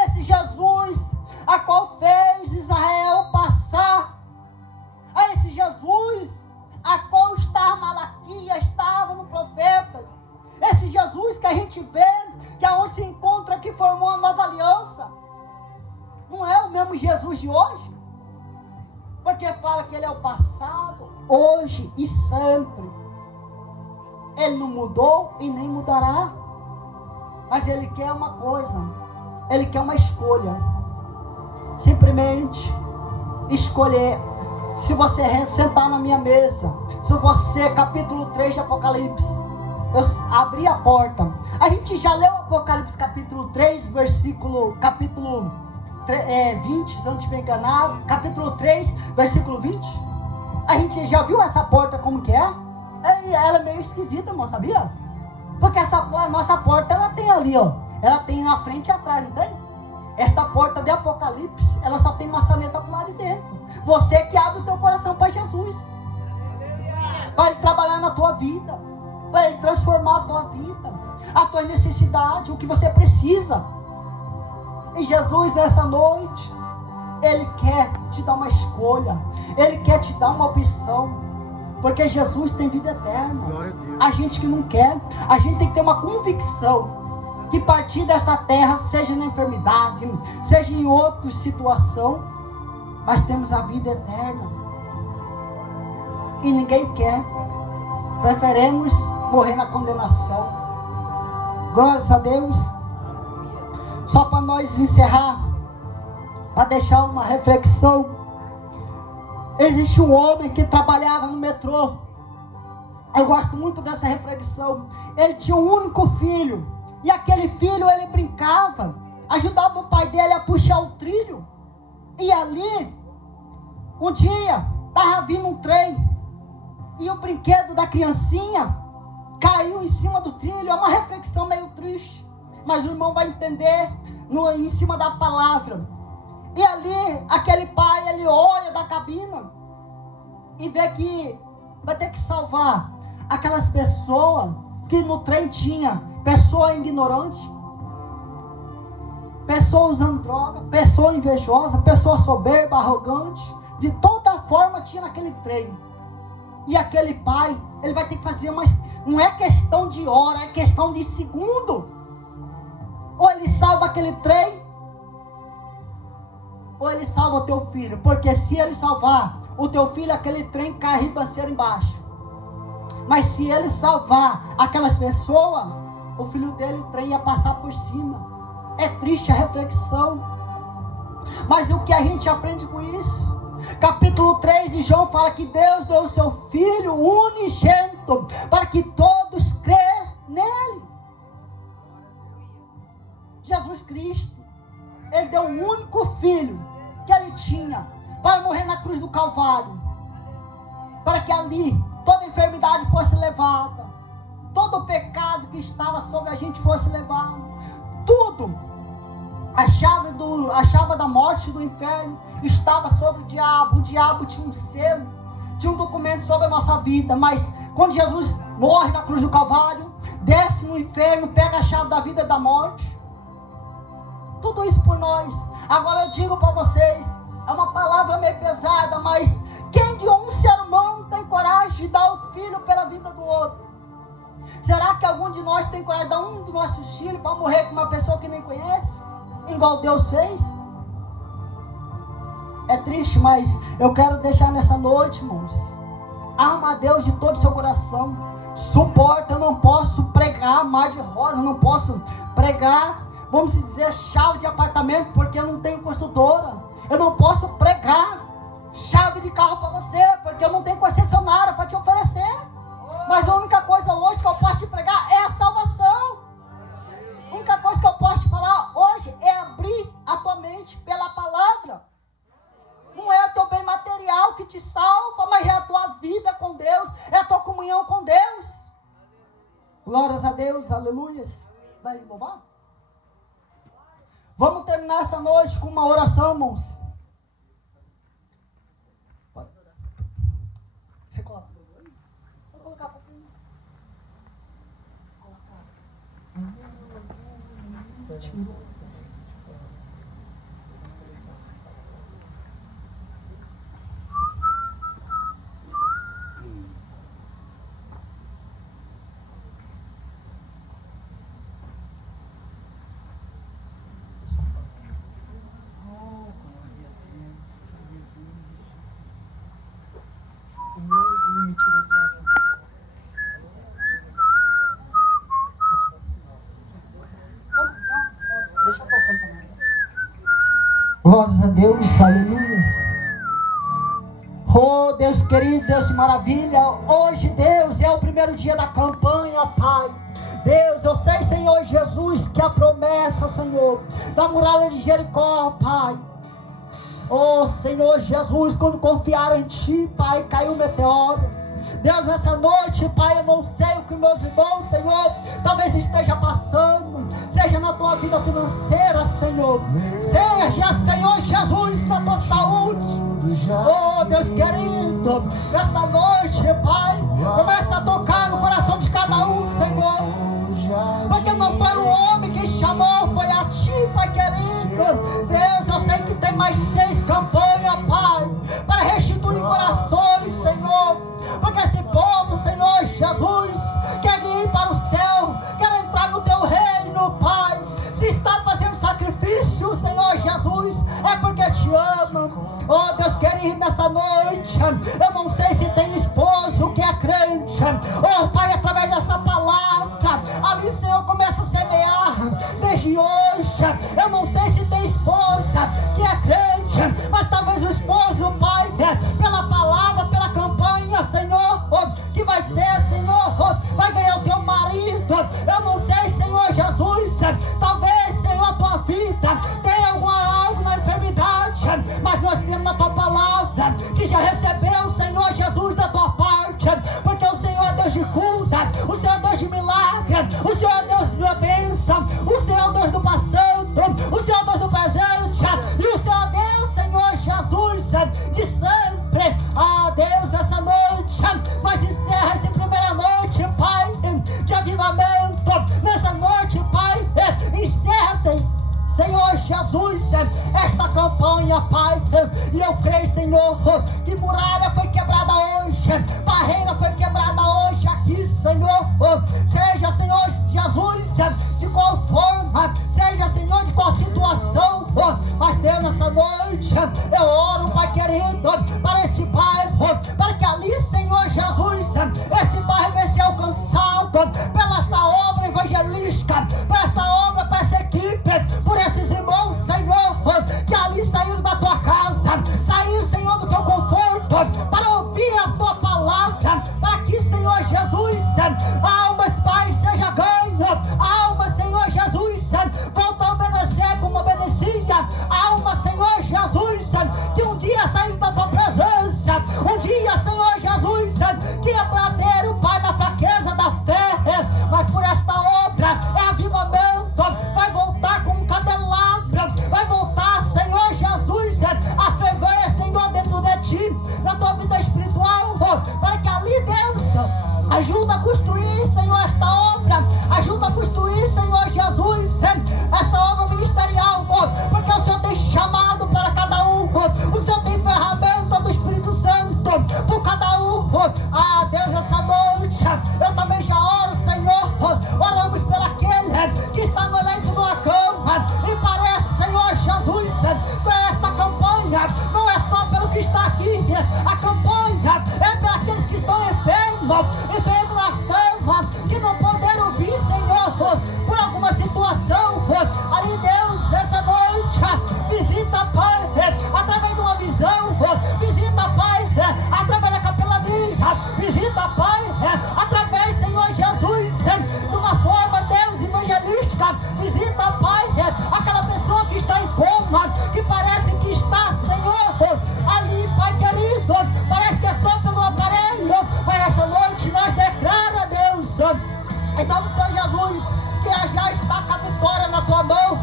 esse Jesus a qual fez Israel passar, a esse Jesus a qual está Malaquias, estava no Profetas, esse Jesus que a gente vê, que aonde se encontra, que formou uma nova aliança, não é o mesmo Jesus de hoje? Porque fala que ele é o passado, hoje e sempre. Ele não mudou e nem mudará, mas ele quer uma coisa, ele quer uma escolha, simplesmente escolher. Se você sentar na minha mesa, se você, capítulo 3 de Apocalipse, eu abri a porta, a gente já leu Apocalipse capítulo 3, capítulo 20, se eu não estiver enganado, capítulo 3, versículo 20, a gente já viu essa porta como que é? Ela é meio esquisita, irmão, sabia? Porque a nossa porta, ela tem ali, ó, ela tem na frente e atrás, não tem? Esta porta de Apocalipse, ela só tem maçaneta pro lado de dentro. Você que abre o teu coração para Jesus, para ele trabalhar na tua vida, para ele transformar a tua vida, a tua necessidade, o que você precisa. E Jesus nessa noite, ele quer te dar uma escolha, ele quer te dar uma opção, porque Jesus tem vida eterna. Glória a Deus. A gente que não quer, a gente tem que ter uma convicção que partir desta terra, seja na enfermidade, seja em outra situação, mas temos a vida eterna. E ninguém quer. Preferemos morrer na condenação. Glórias a Deus. Só para nós encerrar, para deixar uma reflexão. Existe um homem que trabalhava no metrô. Eu gosto muito dessa reflexão. Ele tinha um único filho. E aquele filho, ele brincava, ajudava o pai dele a puxar o trilho. E ali, um dia, estava vindo um trem. E o brinquedo da criancinha caiu em cima do trilho. É uma reflexão meio triste, mas o irmão vai entender em cima da palavra. E ali, aquele pai, ele olha da cabina e vê que vai ter que salvar aquelas pessoas que no trem tinha pessoa ignorante, pessoa usando droga, pessoa invejosa, pessoa soberba, arrogante. De toda forma tinha naquele trem. E aquele pai, ele vai ter que fazer uma... Não é questão de hora, é questão de segundo. Ou ele salva aquele trem, ou ele salva o teu filho. Porque se ele salvar o teu filho, aquele trem cai a ribanceira embaixo. Mas se ele salvar aquelas pessoas, o filho dele, o trem ia passar por cima. É triste a reflexão. Mas o que a gente aprende com isso? Capítulo 3 de João fala que Deus deu o seu Filho unigênito para que todos creiam nele. Jesus Cristo, ele deu um único Filho que ele tinha para morrer na cruz do Calvário, para que ali toda enfermidade fosse levada, todo o pecado que estava sobre a gente fosse levado, tudo. A chave da morte e do inferno estava sobre o diabo tinha um selo, tinha um documento sobre a nossa vida. Mas quando Jesus morre na cruz do Calvário, desce no inferno, pega a chave da vida e da morte, tudo isso por nós. Agora eu digo para vocês, é uma palavra meio pesada, mas quem de um ser humano tem coragem de dar o filho pela vida do outro? Será que algum de nós tem coragem de dar um dos nossos filhos para morrer com uma pessoa que nem conhece? Igual Deus fez? É triste, mas eu quero deixar nessa noite, irmãos, ama a Deus de todo o seu coração. Suporta, eu não posso pregar mar de rosa, não posso pregar, vamos dizer, chave de apartamento, porque eu não tenho construtora. Eu não posso pregar chave de carro para você, porque eu não tenho concessionária para te oferecer. Mas a única coisa hoje que eu posso te pregar é a salvação. A única coisa que eu posso te falar hoje é abrir a tua mente pela palavra. Não é o teu bem material que te salva, mas é a tua vida com Deus, é a tua comunhão com Deus. Glórias a Deus, aleluias. Vai louvar? Vamos terminar essa noite com uma oração, irmãos. Você coloca. Vou colocar um pouquinho. Glórias a Deus, aleluia. Oh Deus querido, Deus de maravilha, hoje Deus é o primeiro dia da campanha, Pai. Deus, eu sei, Senhor Jesus, que a promessa, Senhor, da muralha de Jericó, Pai. Oh Senhor Jesus, quando confiaram em Ti, Pai, caiu um meteoro. Deus, essa noite, Pai, eu não sei o que meus irmãos, Senhor, talvez esteja passando, seja na tua vida financeira, Senhor, seja, Senhor Jesus, na tua saúde. Oh Deus querido, nesta noite, Pai, começa a tocar no coração de cada um, Senhor, porque não foi o homem que chamou, foi a Ti, Pai querido. Deus, eu sei que tem mais 6 campanhas, Pai, para restituir corações, Senhor, porque esse povo, Senhor Jesus, quer ir para o céu, quer entrar no Teu reino, Pai. Se está fazendo sacrifício, Senhor Jesus, é porque Te ama. Oh Deus querido, nessa noite, eu não sei se tem esposo que é crente. Oh Pai, através dessa palavra, ali, Senhor, começa a semear desde hoje. Eu não sei se tem esposa que é crente, mas talvez o esposo, Pai, pela palavra porque o Senhor é Deus de cura, o Senhor é Deus de milagre, o Senhor é Deus de bênção, o Senhor é Deus do passado, o Senhor é Deus do presente, e o Senhor é Deus, Senhor Jesus, de sempre. Ah, Deus, essa noite, nós encerra essa primeira noite, Pai, de avivamento, nessa noite, Pai, encerra, Senhor Jesus, esta campanha, Pai, e eu creio, Senhor, que muralha foi quebrada hoje, barreira foi quebrada hoje aqui, Senhor, seja, Senhor Jesus, de qual forma, seja, Senhor, de qual situação, mas Deus, nessa noite, eu oro, Pai querido, para este bairro, para que ali, Senhor Jesus, esse bairro vai ser alcançado pela essa obra evangelística, por essa obra, por essa equipe, por esses irmãos, Senhor, que ali saíram da tua casa, saíram, Senhor, do teu conforto, para ouvir a tua palavra, para que, Senhor Jesus, almas, Pai, seja ganho, almas, Senhor Jesus, volta a obedecer como obedecia, alma, Senhor Jesus, que um dia saíram da tua presença, um dia, Senhor Jesus, que abateram, Pai, na fraqueza da fé, mas por esta obra é avivamento, vai voltar com um candelabro, vai voltar, Senhor Jesus, a ferver, Senhor, dentro de ti, na tua vida espiritual, para que ali, Deus, ajuda a construir, Senhor, esta obra, ajuda a construir, Senhor Jesus, essa obra ministerial, porque o Senhor tem chamado para cada um, o Senhor tem ferramenta do Espírito Santo por cada um. Ah, Deus, essa noite, eu também já oro, Senhor, oramos pelo aquele que está no leito de uma cama, e parece, Senhor Jesus, que esta campanha não é só pelo que está aqui, a campanha é para aqueles que estão enfermos na cama, que não poderam ouvir, Senhor, por alguma situação, ali, Deus, essa noite, visita, Pai, através de uma visão, visita, Pai, através da capelania, visita, Pai, através, Senhor Jesus, de uma forma, Deus, evangelística, visita, Pai, aquela pessoa que está em coma, que parece que está, Senhor, ali, Pai querido, parece que é só pelo aparelho, mas essa noite nós declara, Deus, em nome do Senhor Jesus, que já está com a vitória na tua mão.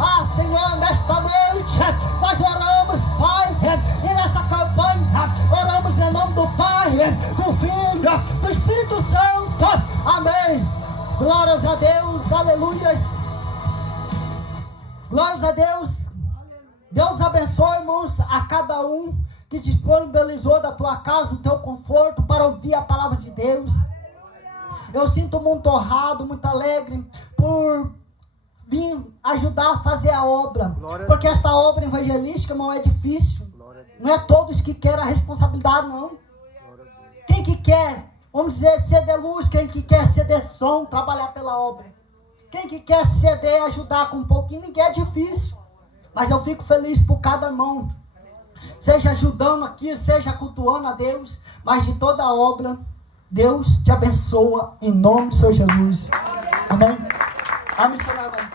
Ah, Senhor, nesta noite nós oramos, Pai, e nessa campanha oramos em nome do Pai, do Filho, do Espírito Santo. Amém. Glórias a Deus, aleluias. Glórias a Deus. Deus abençoe, irmãos, a cada um que disponibilizou da tua casa, do teu conforto, para ouvir a palavra de Deus. Eu sinto muito honrado, muito alegre por vir ajudar a fazer a obra. Porque esta obra evangelística não é difícil. Não é todos que querem a responsabilidade, não. Quem que quer, vamos dizer, ceder luz, quem que quer ceder som, trabalhar pela obra. Quem que quer ceder, ajudar com um pouquinho, ninguém é difícil. Mas eu fico feliz por cada mão. Seja ajudando aqui, seja cultuando a Deus, mas de toda a obra, Deus te abençoa em nome do Senhor Jesus. Amém? A missionária vai.